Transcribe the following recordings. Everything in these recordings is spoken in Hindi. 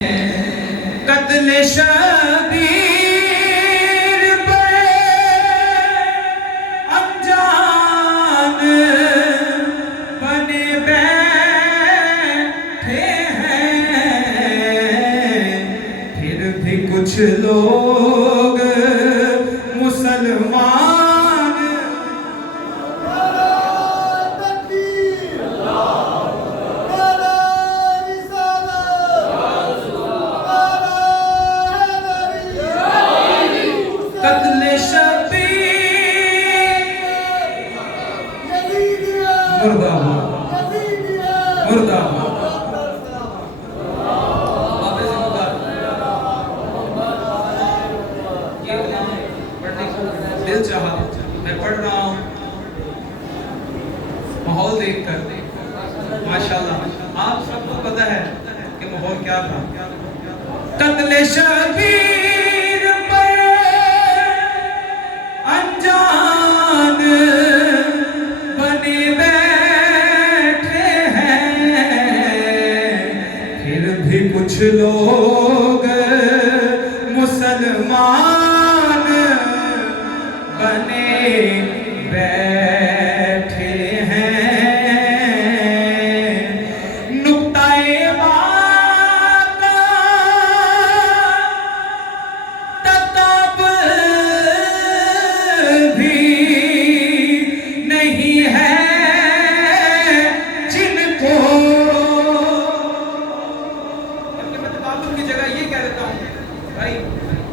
कत्ल शबीर पर अनजान बने बैठे हैं, फिर भी कुछ लोग मुसलमान दिल चाहा, मैं पढ़ रहा हूँ माहौल देखकर। माशाल्लाह आप सबको पता है कि माहौल क्या था। कत्ल शबीर पर अनजान बने बैठे हैं, फिर भी कुछ लोग मुसलमान बने बैठे हैं। नुक्ताए वाक़ा तकाब्बुर भी नहीं है जिनको, मैं तकाब्बुर की जगह ये कह देता हूँ भाई,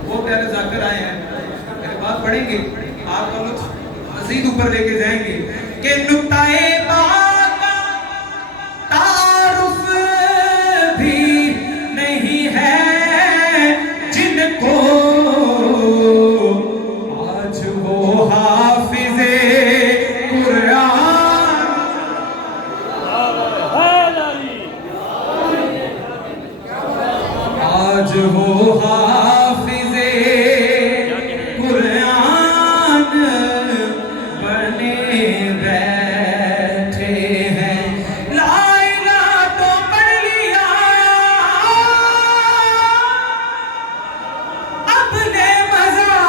वो प्यारे जाकिर आए हैं, मेरे बात पढ़ेंगे, आपका लुत्फ मजीद ऊपर लेके जाएंगे कि नुक्ताए वाक़ा तारुफ भी नहीं है जिनको, आज वो हाफिज़े कुरान, आज वो हाफिज़े कुरान बने बैठे हैं। ला इलाहा तो पढ़ लिया अपने मज़ा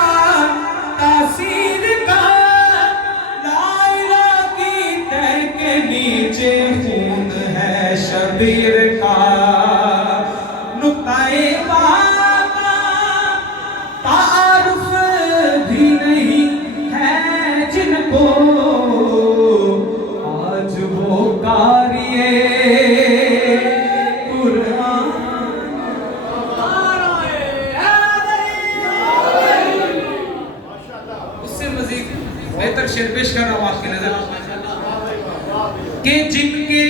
तासीर का, ला इलाहा की तह के नीचे खून है शबीर का। नुक्ताए वाक़ा तारुफ भी नहीं है जिनको, आज वो कारिए कुरान। उससे मजीद बेहतर शेर पेश कर रहा हूँ आपकी नजर कि जिनके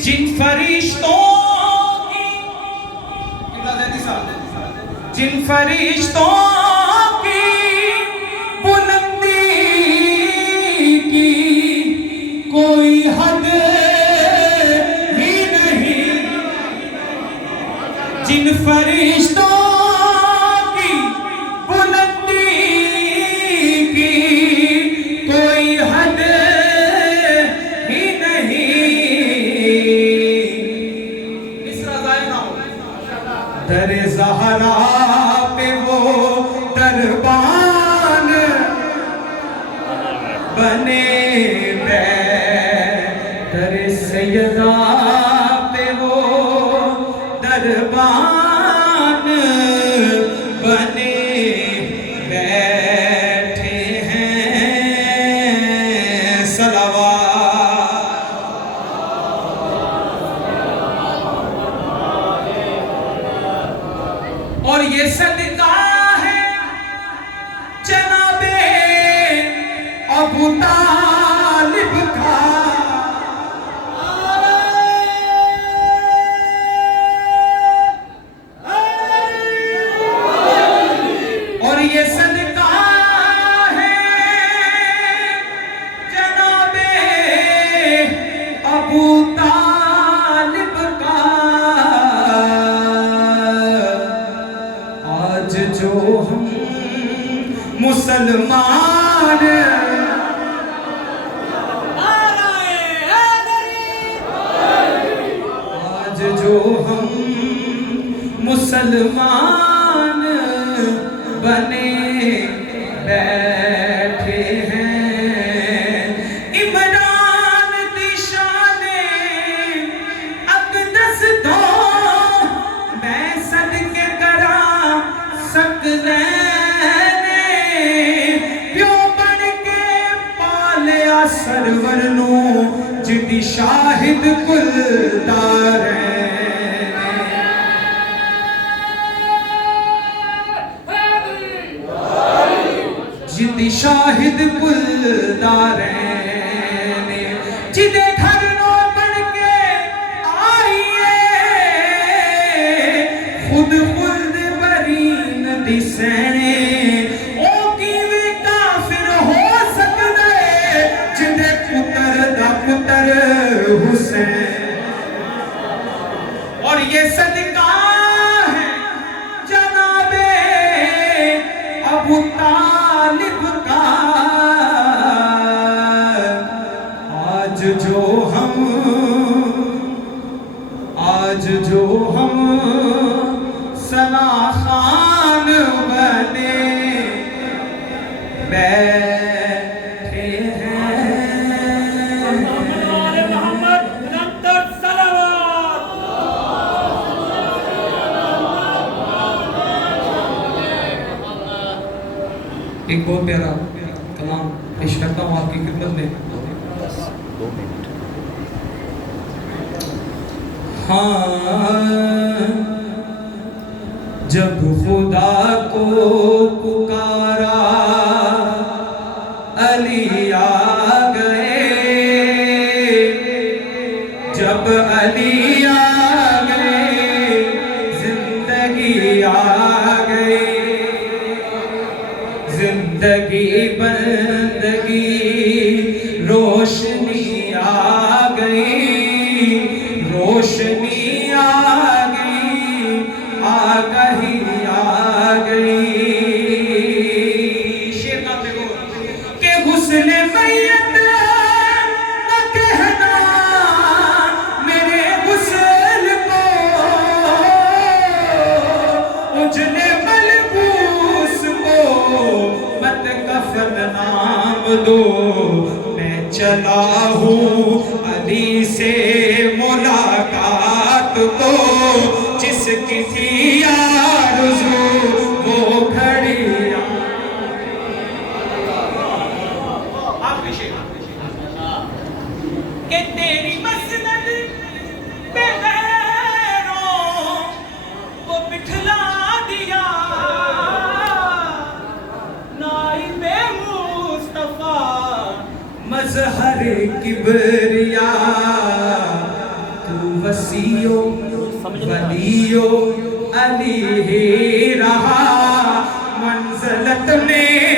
जिन फरिश्तों जिन फरिश्तों की बुलंदी की कोई हद ही नहीं, जिन फरिश्तों की बुलंदी की कोई हद ही नहीं, इस रज़ाए ना हो दर ज़हरा दरबान बने बैठे, सैयदा पे वो दरबान बने बैठे हैं। सलावत। और ये सदका जनाबे अबू तालिब का, और ये सदका है जनाबे अबू तालिब का। आज जो हम मुसलमान आज जो हम मुसलमान बने बैठे हैं। इमरान दिशाने अकदस दो मैं सदके करा सकदे ने प्यो बन के पालिया सरवर नू जिदी शाहिद कुलदार जिदी शाहिद कुलदार ने जिदे घर नो बन के आईए खुद खुद बरीन दिसने ओ किवे काफिर हो सकदे जिदे पुत्र दा पुत्र हुसैन। और ये सदका है जनाबे अबू तालिब का आज जो हम सना खान बने बैठे हैं। एक बहुत प्यारा कलाम पेश करता हूँ आपकी खिदमत में। हाँ, जब खुदा को पुकारा अली आ गए, जब अली आ गए जिंदगी आ गई, जिंदगी बंदगी रोशनी आ गई, रोशनी आ गई, आगाही आ गई। शेर का देखो के हुस्न मैयत न कहना मेरे हुस्न को, उजले मलबूस को मत कफन नाम दो। मैं चला हूँ अली से मुलाकात को, जिसकी थी आरज़ू वो घड़ी कि तेरी मसनद पे गैरों को बिठला दिया, नाइबे मुस्तफा मजहर किबरिया, तू वसीयो वलियो अली ही रहा, मंज़लत में